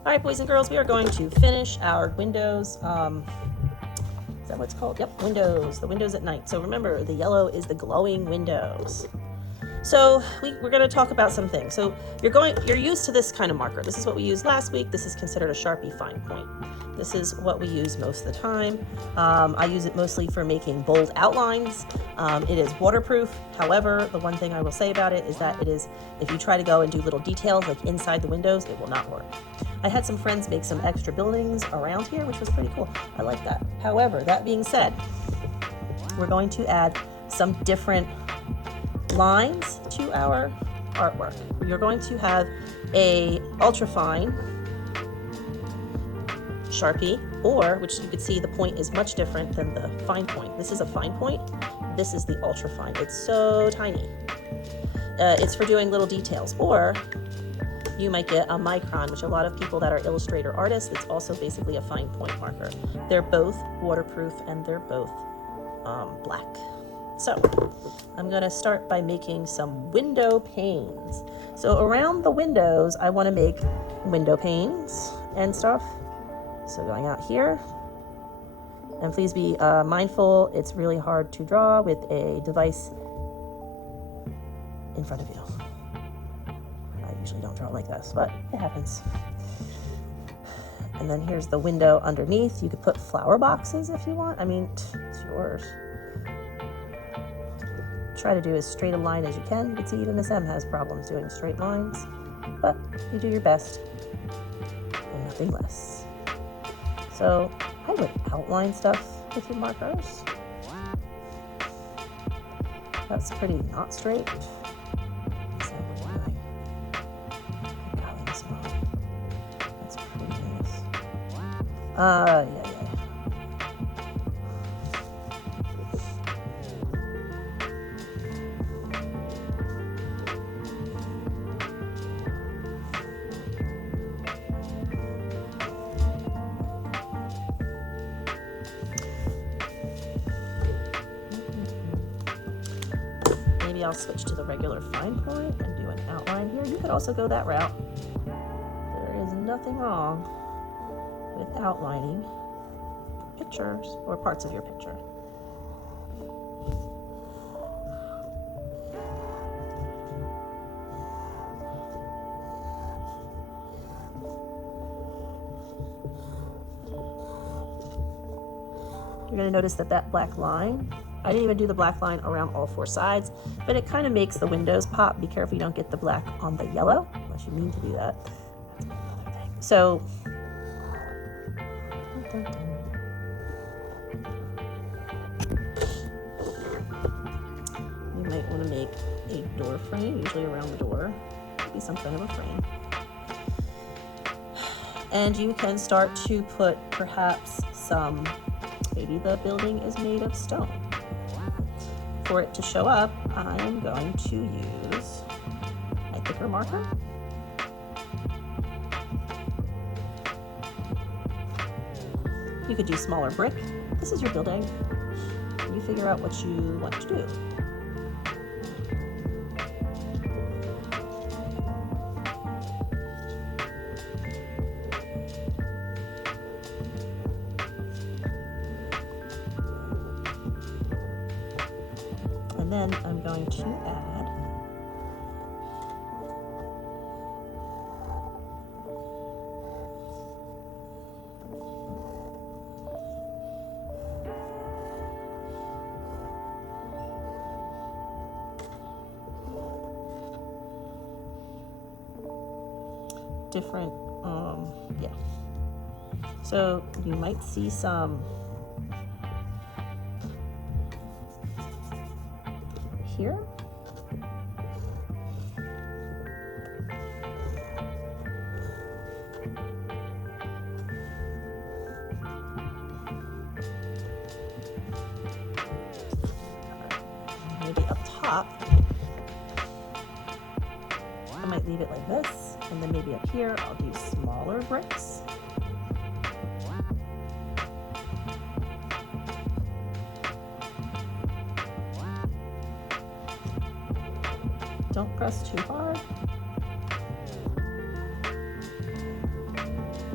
All right, boys and girls, we are going to finish our windows. Is that what it's called? Yep, windows. The windows at night. So remember, the yellow is the glowing windows. So we're going to talk about some things. So you're used to this kind of marker. This is what we used last week. This is considered a Sharpie fine point. This is what we use most of the time. I use it mostly for making bold outlines. It is waterproof. However, the one thing I will say about it is that if you try to go and do little details like inside the windows, it will not work. I had some friends make some extra buildings around here, which was pretty cool. I like that. However, that being said, we're going to add some different lines to our artwork. You're going to have a ultrafine Sharpie, or which you can see the point is much different than the fine point. This is a fine point. This is the ultrafine. It's so tiny. It's for doing little details. Or you might get a micron, which a lot of people that are illustrator artists, it's also basically a fine point marker. They're both waterproof and they're both black. So I'm going to start by making some window panes. So around the windows, I want to make window panes and stuff. So going out here, and please be mindful, it's really hard to draw with a device in front of you. I usually don't draw like this, but it happens. And then here's the window underneath. You could put flower boxes if you want. I mean, it's yours. Try to do as straight a line as you can. You can see even Miss M has problems doing straight lines, but you do your best and nothing less. So I would outline stuff with your markers. That's pretty not straight. So what am I doing? Golly, this one. That's pretty nice. Yeah. Maybe I'll switch to the regular fine point and do an outline here. You could also go that route. There is nothing wrong with outlining pictures or parts of your picture. You're going to notice that black line, I didn't even do the black line around all four sides, but it kind of makes the windows pop. Be careful you don't get the black on the yellow, unless you mean to do that. That's another thing. So, you might want to make a door frame, usually around the door. Be some kind of a frame. And you can start to put perhaps maybe the building is made of stone. For it to show up, I'm going to use my thicker marker. You could do smaller brick. This is your building. You figure out what you want to do. And then I'm going to add different, yeah. So you might see some here. Maybe up top, I might leave it like this, and then maybe up here I'll do smaller bricks. Don't press too hard.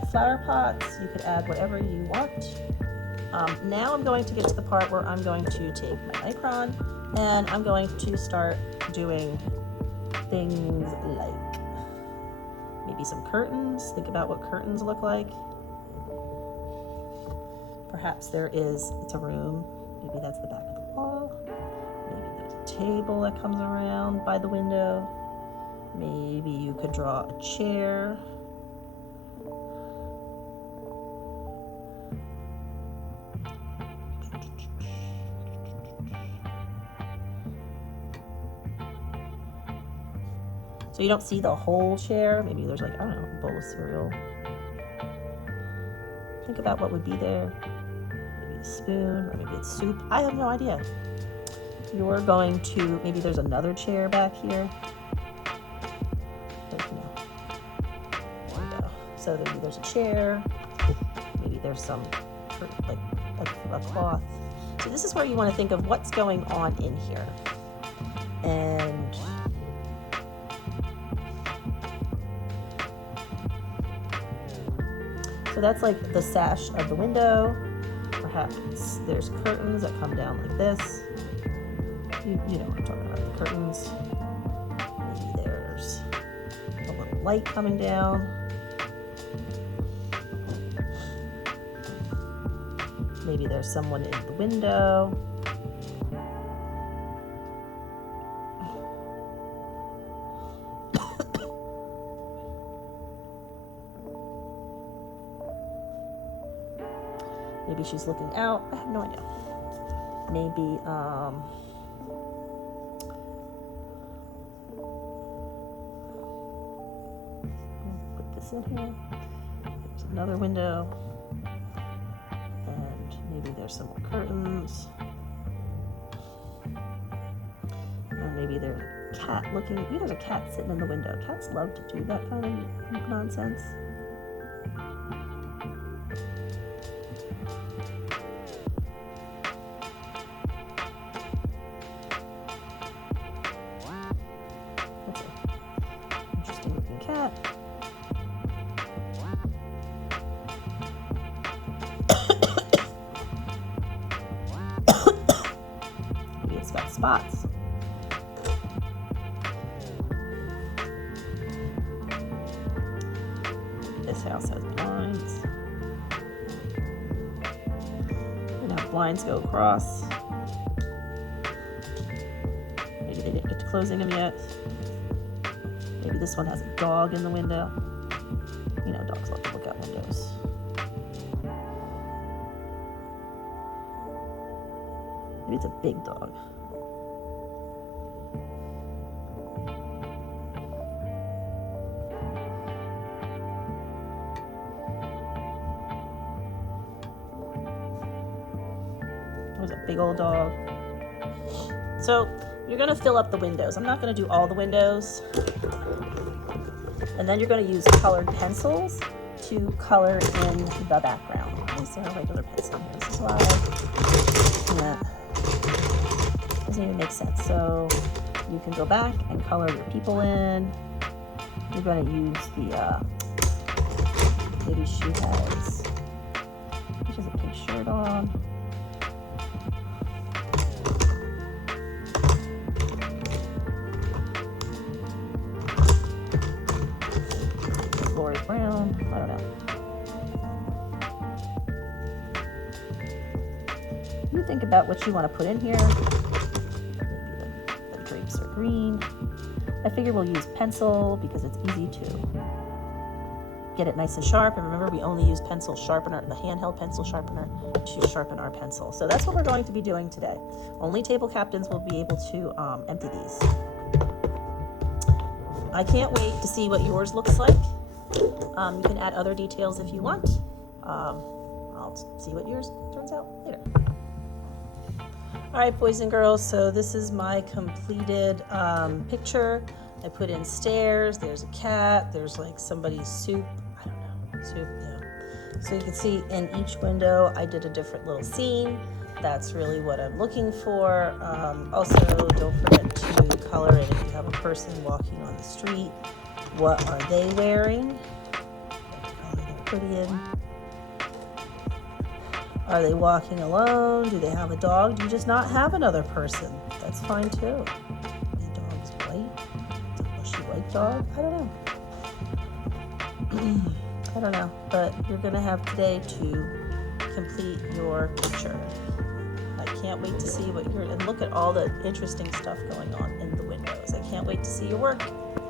add flower pots. You could add whatever you want. Now I'm going to get to the part where I'm going to take my Micron and I'm going to start doing things like maybe some curtains. Think about what curtains look like. Perhaps it's a room. Maybe that's the back of the wall. Maybe there's a table that comes around by the window. Maybe you could draw a chair. So you don't see the whole chair. Maybe there's like, I don't know, a bowl of cereal. Think about what would be there. Maybe a spoon, or maybe it's soup. I have no idea. You're going to, maybe there's another chair back here. There we go. So maybe there's a chair. Maybe there's some, like a cloth. So this is where you want to think of what's going on in here. And so that's like the sash of the window. Perhaps there's curtains that come down like this. You know what I'm talking about, the curtains. Maybe there's a little light coming down. Maybe there's someone in the window. Maybe she's looking out. I have no idea. Maybe, put this in here. There's another window. And maybe there's some more curtains. And maybe there's a cat looking. Maybe there's a cat sitting in the window. Cats love to do that kind of nonsense. Cat. Maybe it's got spots. This house has blinds. And now blinds go across. Maybe they didn't get to closing them yet. Maybe this one has a dog in the window. You know, dogs love to look out windows. Maybe it's a big dog. There's a big old dog. So you're going to fill up the windows. I'm not going to do all the windows. And then you're going to use colored pencils to color in the background. Is there a regular pencil here? This is why that doesn't even make sense. So you can go back and color your people in. You're going to use the, maybe she has a pink shirt on. Brown, I don't know. You think about what you want to put in here. Maybe the drapes are green. I figure we'll use pencil because it's easy to get it nice and sharp. And remember, we only use pencil sharpener, the handheld pencil sharpener, to sharpen our pencil. So that's what we're going to be doing today. Only table captains will be able to empty these. I can't wait to see what yours looks like. You can add other details if you want. I'll see what yours turns out later. All right, boys and girls, so this is my completed picture. I put in stairs, there's a cat, there's like somebody's soup, I don't know, soup, yeah. So you can see in each window, I did a different little scene. That's really what I'm looking for. Also, don't forget to color in if you have a person walking on the street. What are they wearing? What color their put in, are they walking alone? Do they have a dog? Do you just not have another person? That's fine too. The dog's white. It's a mushy white dog. I don't know. I don't know, but you're going to have today to complete your picture. I can't wait to see what you're, and look at all the interesting stuff going on in the windows. I can't wait to see your work.